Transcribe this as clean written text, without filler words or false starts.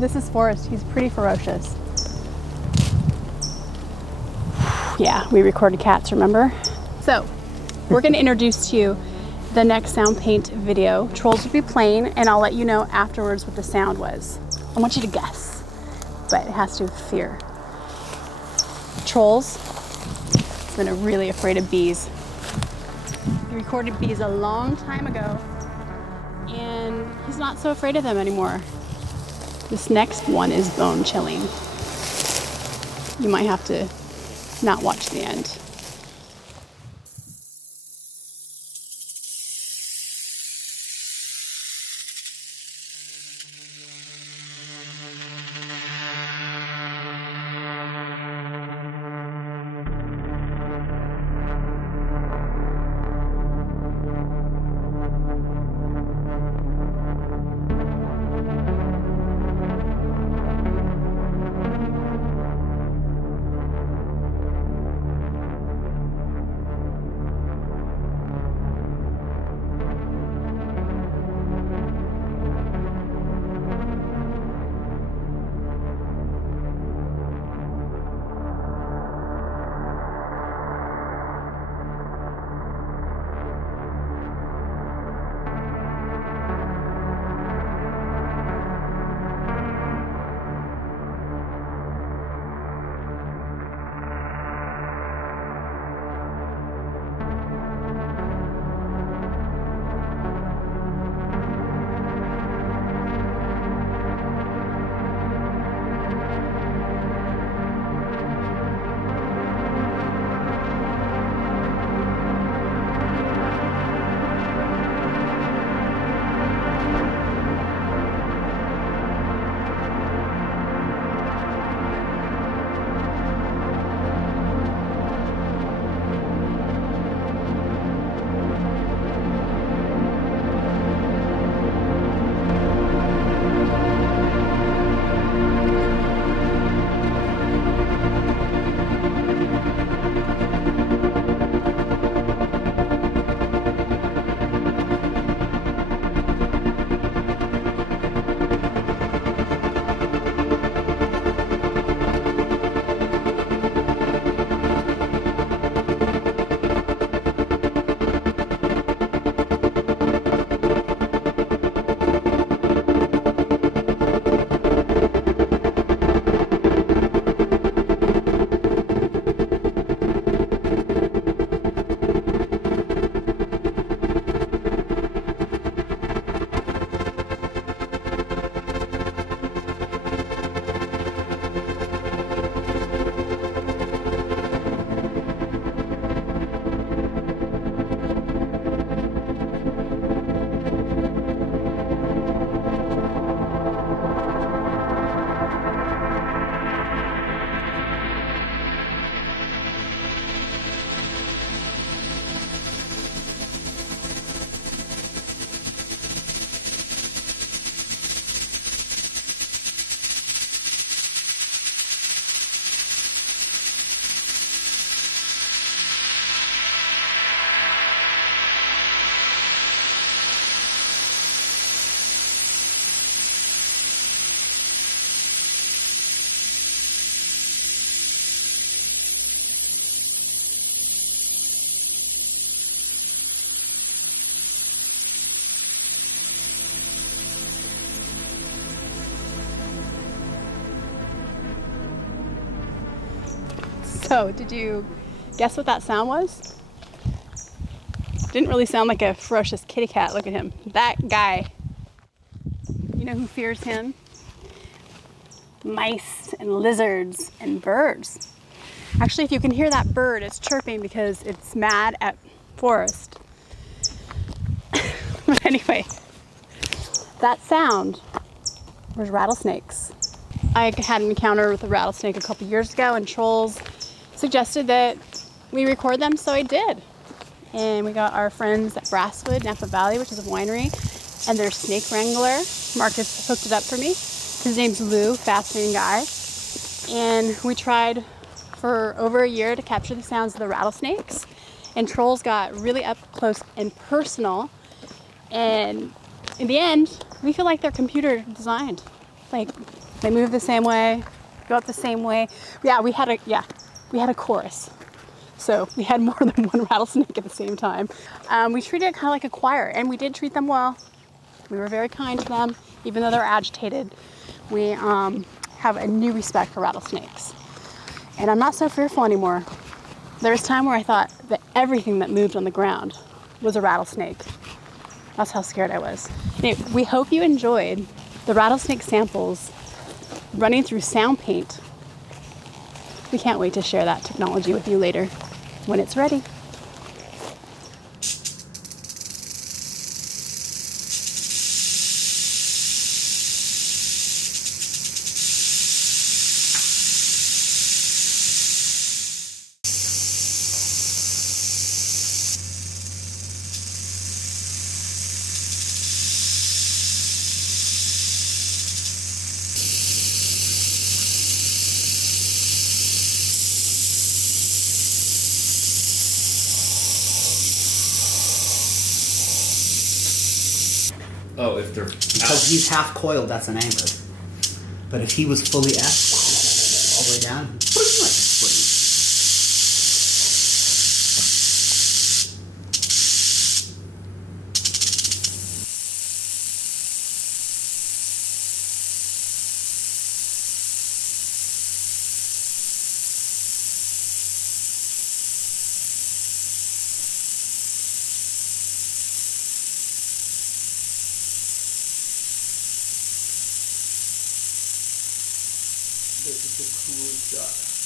This is Forrest. He's pretty ferocious. Yeah, we recorded cats, remember? So, we're going to introduce to you the next SoundPaint video. Trolls will be playing, and I'll let you know afterwards what the sound was. I want you to guess, but it has to do with fear. Trolls. He's been really afraid of bees. He recorded bees a long time ago, and he's not so afraid of them anymore. This next one is bone chilling. You might have to not watch the end. So, did you guess what that sound was? Didn't really sound like a ferocious kitty cat. Look at him. That guy. You know who fears him? Mice and lizards and birds. Actually, if you can hear that bird, it's chirping because it's mad at Forrest. But anyway, that sound was rattlesnakes. I had an encounter with a rattlesnake a couple years ago, and Trolls suggested that we record them, so I did. And we got our friends at Brasswood, Napa Valley, which is a winery, and their snake wrangler, Marcus, hooked it up for me. His name's Lou, fascinating guy. And we tried for over a year to capture the sounds of the rattlesnakes. And Trolls got really up close and personal. And in the end, we feel like they're computer designed. Like, They move the same way, go up the same way. Yeah, we had a chorus. So we had more than one rattlesnake at the same time. We treated it kind of like a choir, and we did treat them well. We were very kind to them, even though they're agitated. We have a new respect for rattlesnakes. And I'm not so fearful anymore. There was a time where I thought that everything that moved on the ground was a rattlesnake. That's how scared I was. Anyway, we hope you enjoyed the rattlesnake samples running through SoundPaint. We can't wait to share that technology with you later when it's ready. Oh, if they're because he's half coiled, that's an anchor. But if he was fully F, all the way down, like a spring. This is a cool shot.